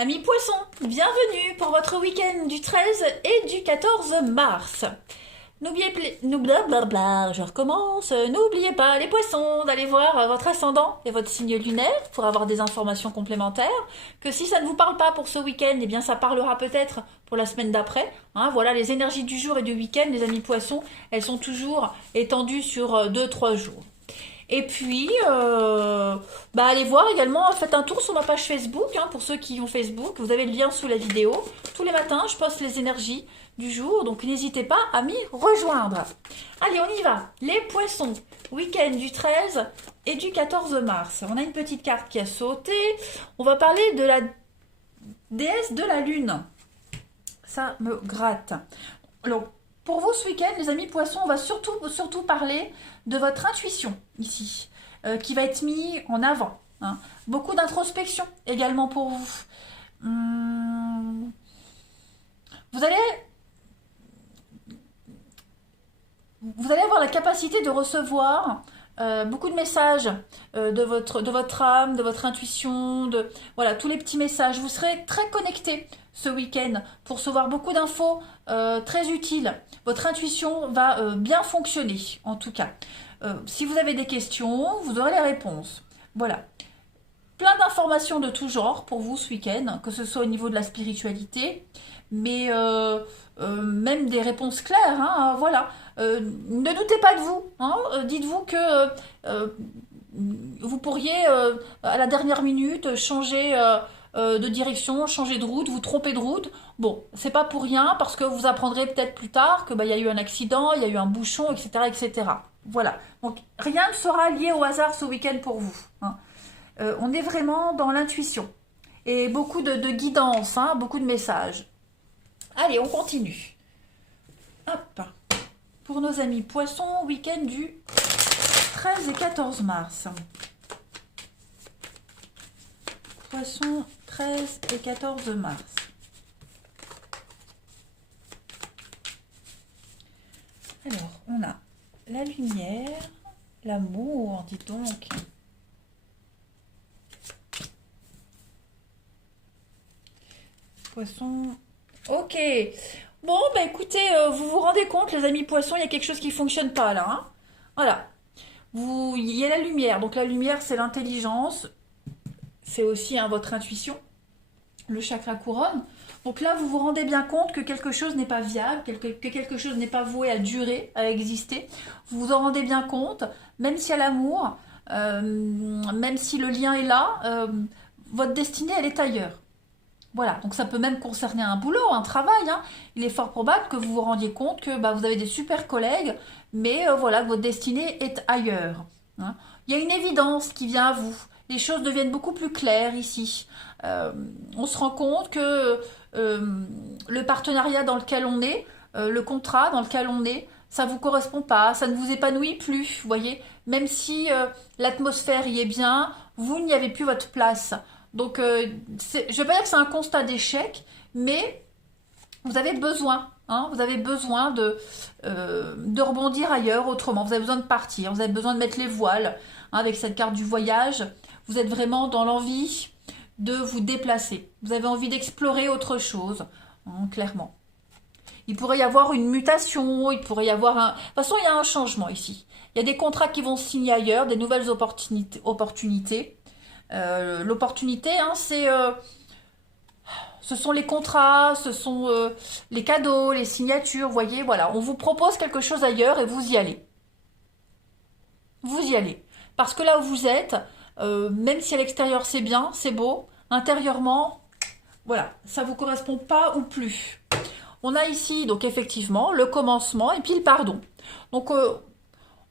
Amis poissons, bienvenue pour votre week-end du 13 et du 14 mars. Blablabla, je recommence. N'oubliez pas, les poissons, d'aller voir votre ascendant et votre signe lunaire pour avoir des informations complémentaires. Que si ça ne vous parle pas pour ce week-end, eh bien ça parlera peut-être pour la semaine d'après. Voilà, les énergies du jour et du week-end, les amis poissons, elles sont toujours étendues sur 2-3 jours. Et puis, allez voir également, faites un tour sur ma page Facebook, pour ceux qui ont Facebook, vous avez le lien sous la vidéo. Tous les matins, je poste les énergies du jour, donc n'hésitez pas à m'y rejoindre. Allez, on y va. Les poissons, week-end du 13 et du 14 mars. On a une petite carte qui a sauté. On va parler de la déesse de la lune. Ça me gratte. Alors, pour vous, ce week-end, les amis poissons, on va surtout parler de votre intuition, ici, qui va être mis en avant. Beaucoup d'introspection, également pour vous. Vous allez avoir la capacité de recevoir beaucoup de messages de votre âme, de votre intuition, voilà, tous les petits messages. Vous serez très connecté ce week-end pour recevoir beaucoup d'infos très utiles. Votre intuition va bien fonctionner, en tout cas. Si vous avez des questions, vous aurez les réponses. Voilà. Plein d'informations de tout genre pour vous ce week-end, que ce soit au niveau de la spiritualité, mais même des réponses claires. Voilà. Ne doutez pas de vous. Dites-vous que vous pourriez, à la dernière minute, changer de direction, changer de route, vous tromper de route. Bon, c'est pas pour rien, parce que vous apprendrez peut-être plus tard que y a eu un accident, il y a eu un bouchon, etc., etc. Voilà. Donc, rien ne sera lié au hasard ce week-end pour vous. On est vraiment dans l'intuition. Et beaucoup de guidance, beaucoup de messages. Allez, on continue. Hop. Pour nos amis poissons, week-end du 13 et 14 mars. Poissons, 13 et 14 mars. Alors, on a la lumière, l'amour, dis donc. Poisson. Ok. Bon, écoutez, vous vous rendez compte, les amis poissons, il y a quelque chose qui ne fonctionne pas là. Voilà. Il y a la lumière. Donc la lumière, c'est l'intelligence. C'est aussi votre intuition. Le chakra couronne. Donc là, vous vous rendez bien compte que quelque chose n'est pas viable, que quelque chose n'est pas voué à durer, à exister. Vous vous en rendez bien compte, même s'il y a l'amour, même si le lien est là, votre destinée, elle est ailleurs. Voilà, donc ça peut même concerner un boulot, un travail. Il est fort probable que vous vous rendiez compte que vous avez des super collègues, mais voilà, que votre destinée est ailleurs. Il y a une évidence qui vient à vous. Les choses deviennent beaucoup plus claires ici. On se rend compte que le partenariat dans lequel on est, le contrat dans lequel on est, ça ne vous correspond pas, ça ne vous épanouit plus, vous voyez. Même si l'atmosphère y est bien, vous n'y avez plus votre place. Donc, je ne vais pas dire que c'est un constat d'échec, mais vous avez besoin, vous avez besoin de rebondir ailleurs autrement. Vous avez besoin de partir, vous avez besoin de mettre les voiles avec cette carte du voyage. Vous êtes vraiment dans l'envie de vous déplacer. Vous avez envie d'explorer autre chose, clairement. Il pourrait y avoir une mutation, il pourrait y avoir un... De toute façon, il y a un changement ici. Il y a des contrats qui vont se signer ailleurs, des nouvelles opportunités. L'opportunité, ce sont les contrats, ce sont les cadeaux, les signatures, vous voyez, voilà. On vous propose quelque chose ailleurs et vous y allez. Vous y allez. Parce que là où vous êtes, même si à l'extérieur c'est bien, c'est beau, intérieurement, voilà, ça vous correspond pas ou plus. On a ici, donc effectivement, le commencement et puis le pardon. Donc,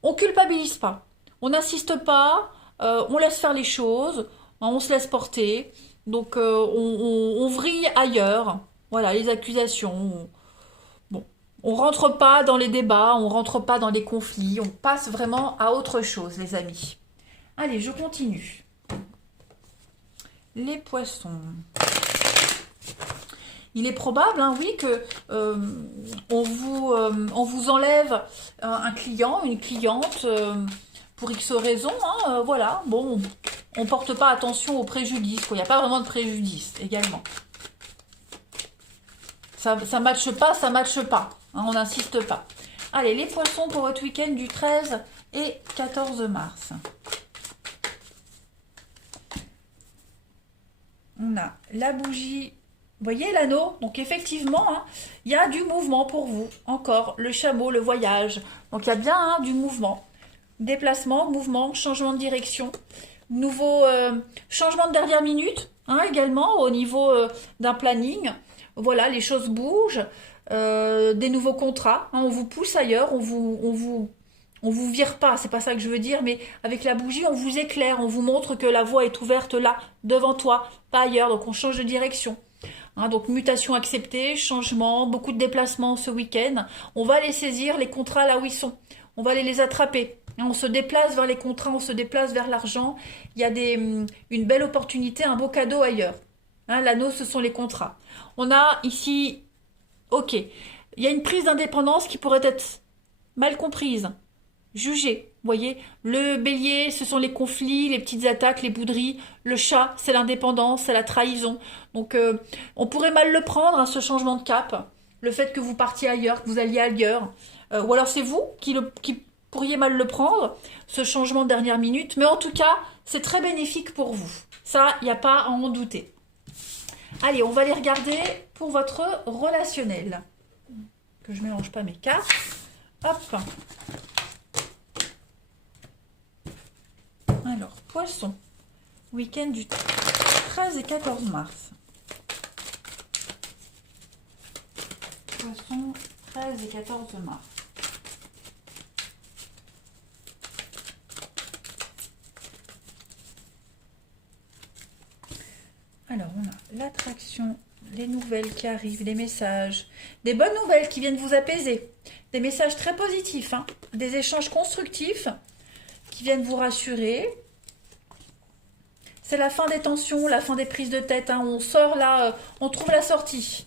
on culpabilise pas. On n'insiste pas, on laisse faire les choses, on se laisse porter. Donc, on vrille ailleurs. Voilà, les accusations. Bon, on rentre pas dans les débats, on rentre pas dans les conflits. On passe vraiment à autre chose, les amis. Allez, je continue. Les poissons. Il est probable, oui, que on vous enlève un client, une cliente, pour X raisons. Voilà, bon, on porte pas attention au préjudice, quoi. Il n'y a pas vraiment de préjudice également. Ça matche pas, ça matche pas. Hein, on n'insiste pas. Allez, les poissons pour votre week-end du 13 et 14 mars. On a la bougie. Vous voyez l'anneau? Donc effectivement, hein, il y a du mouvement pour vous. Encore, le chameau, le voyage. Donc il y a bien hein, du mouvement. Déplacement, mouvement, changement de direction. Nouveau changement de dernière minute, hein, également au niveau d'un planning. Voilà, les choses bougent. Des nouveaux contrats. Hein, on vous pousse ailleurs, on vous vire pas, c'est pas ça que je veux dire, mais avec la bougie, on vous éclaire, on vous montre que la voie est ouverte là, devant toi, pas ailleurs, donc on change de direction. Hein, donc mutation acceptée, changement, beaucoup de déplacements ce week-end. On va les saisir, les contrats là où ils sont. On va aller les attraper. Hein, on se déplace vers les contrats, on se déplace vers l'argent. Il y a une belle opportunité, un beau cadeau ailleurs. Hein, l'anneau, ce sont les contrats. On a ici, ok, il y a une prise d'indépendance qui pourrait être mal comprise. Jugé, vous voyez, le bélier, ce sont les conflits, les petites attaques, les bouderies. Le chat, c'est l'indépendance, c'est la trahison. Donc, on pourrait mal le prendre, hein, ce changement de cap. Le fait que vous partiez ailleurs, que vous alliez ailleurs. Ou alors c'est vous qui pourriez mal le prendre, ce changement de dernière minute. Mais en tout cas, c'est très bénéfique pour vous. Ça, il n'y a pas à en douter. Allez, on va les regarder pour votre relationnel. Que je ne mélange pas mes cartes. Hop. Alors, poisson, week-end du 13 et 14 mars. Poisson, 13 et 14 mars. Alors, on a l'attraction, les nouvelles qui arrivent, les messages, des bonnes nouvelles qui viennent vous apaiser, des messages très positifs, hein, des échanges constructifs qui viennent vous rassurer. C'est la fin des tensions, la fin des prises de tête. Hein. On sort là, on trouve la sortie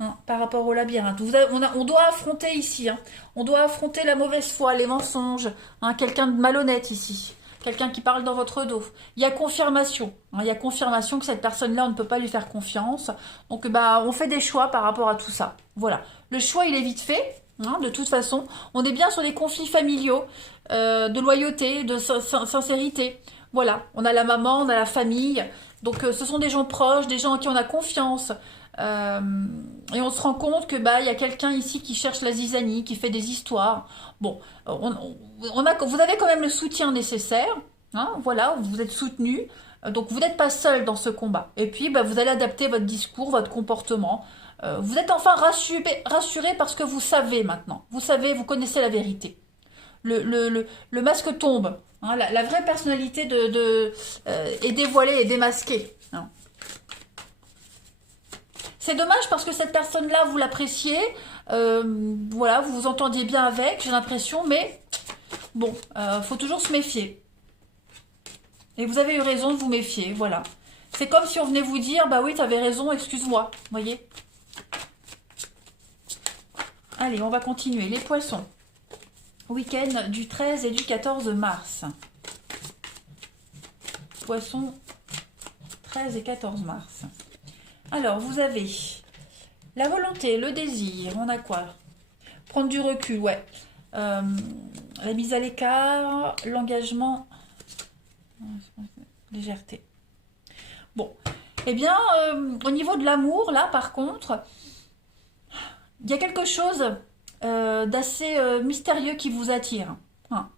hein, par rapport au labyrinthe. On doit affronter ici. Hein. On doit affronter la mauvaise foi, les mensonges. Hein, quelqu'un de malhonnête ici. Quelqu'un qui parle dans votre dos. Il y a confirmation. Hein, il y a confirmation que cette personne-là, on ne peut pas lui faire confiance. Donc, bah, on fait des choix par rapport à tout ça. Voilà. Le choix, il est vite fait. Hein, de toute façon, on est bien sur des conflits familiaux, de loyauté, de sincérité. Voilà, on a la maman, on a la famille. Donc, ce sont des gens proches, des gens en qui on a confiance. Et on se rend compte que bah il y a quelqu'un ici qui cherche la zizanie, qui fait des histoires. Bon, vous avez quand même le soutien nécessaire. Hein, voilà, vous êtes soutenu. Donc, vous n'êtes pas seul dans ce combat. Et puis, bah, vous allez adapter votre discours, votre comportement. Vous êtes enfin rassuré parce que vous savez maintenant. Vous savez, vous connaissez la vérité. Le masque tombe. Hein, la vraie personnalité est dévoilée et démasquée. Hein. C'est dommage parce que cette personne-là, vous l'appréciez. Voilà, vous vous entendiez bien avec, j'ai l'impression. Mais bon, faut toujours se méfier. Et vous avez eu raison de vous méfier, voilà. C'est comme si on venait vous dire, bah oui, t'avais raison, excuse-moi. Vous voyez ? Allez, on va continuer. Les poissons. Week-end du 13 et du 14 mars. Poissons, 13 et 14 mars. Alors, vous avez la volonté, le désir. On a quoi? Prendre du recul, ouais. La mise à l'écart, l'engagement, légèreté. Bon. Eh bien, au niveau de l'amour, là, par contre, il y a quelque chose d'assez mystérieux qui vous attire. Hein.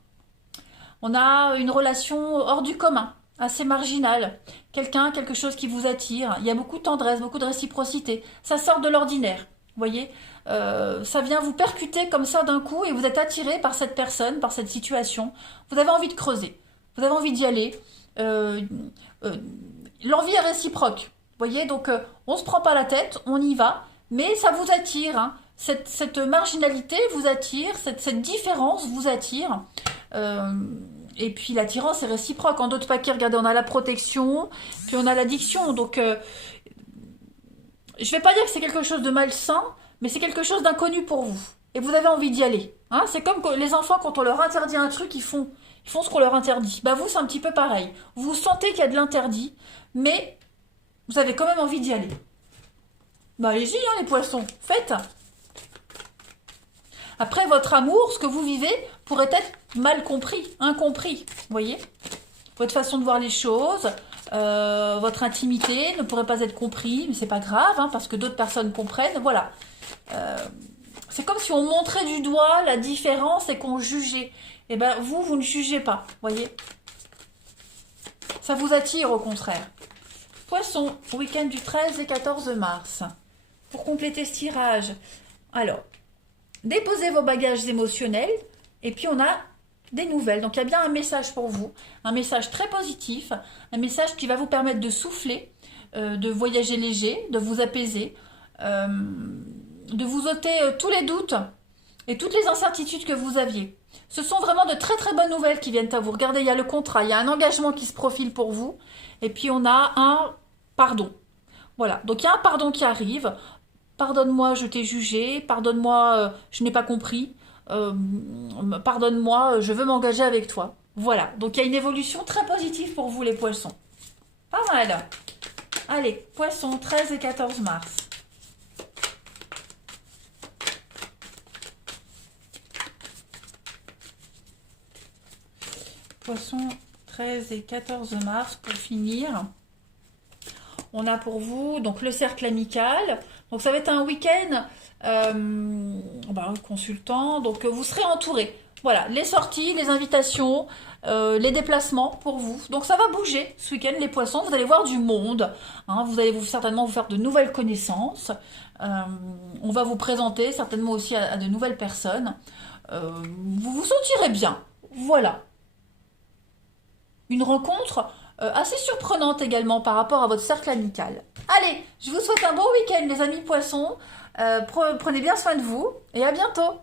On a une relation hors du commun, assez marginale. Quelque chose qui vous attire. Il y a beaucoup de tendresse, beaucoup de réciprocité. Ça sort de l'ordinaire, vous voyez. Ça vient vous percuter comme ça d'un coup et vous êtes attiré par cette personne, par cette situation. Vous avez envie de creuser. Vous avez envie d'y aller. L'envie est réciproque. Vous voyez, donc on ne se prend pas la tête, on y va. Mais ça vous attire, hein. Cette marginalité vous attire, cette différence vous attire. Et puis l'attirance est réciproque. En d'autres paquets, regardez, on a la protection, puis on a l'addiction. Donc, je ne vais pas dire que c'est quelque chose de malsain, mais c'est quelque chose d'inconnu pour vous. Et vous avez envie d'y aller. Hein, c'est comme les enfants, quand on leur interdit un truc, Ils font ce qu'on leur interdit. Bah vous, c'est un petit peu pareil. Vous sentez qu'il y a de l'interdit, mais vous avez quand même envie d'y aller. Bah allez-y, hein, les poissons, faites. Après, votre amour, ce que vous vivez, pourrait être mal compris, incompris. Vous voyez? Votre façon de voir les choses, votre intimité ne pourrait pas être compris, mais c'est pas grave, hein, parce que d'autres personnes comprennent. Voilà. C'est comme si on montrait du doigt la différence et qu'on jugeait. Et ben vous ne jugez pas, voyez. Ça vous attire au contraire. Poisson, week-end du 13 et 14 mars. Pour compléter ce tirage, alors, déposez vos bagages émotionnels et puis on a des nouvelles. Donc il y a bien un message pour vous, un message très positif, un message qui va vous permettre de souffler, de voyager léger, de vous apaiser, de vous ôter tous les doutes et toutes les incertitudes que vous aviez. Ce sont vraiment de très très bonnes nouvelles qui viennent à vous. Regardez, il y a le contrat, il y a un engagement qui se profile pour vous et puis on a un pardon. Voilà, donc il y a un pardon qui arrive. Pardonne-moi, je t'ai jugé. Pardonne-moi, je n'ai pas compris. Pardonne-moi, je veux m'engager avec toi. Voilà, donc il y a une évolution très positive pour vous les poissons. Pas mal. Allez, poissons, 13 et 14 mars. Poissons, 13 et 14 mars pour finir. On a pour vous donc le cercle amical. Donc ça va être un week-end consultant. Donc vous serez entouré. Voilà, les sorties, les invitations, les déplacements pour vous. Donc ça va bouger ce week-end les poissons. Vous allez voir du monde. Hein, vous allez certainement vous faire de nouvelles connaissances. On va vous présenter certainement aussi à de nouvelles personnes. Vous vous sentirez bien. Voilà. Une rencontre assez surprenante également par rapport à votre cercle amical. Allez, je vous souhaite un bon week-end les amis poissons. Prenez bien soin de vous et à bientôt.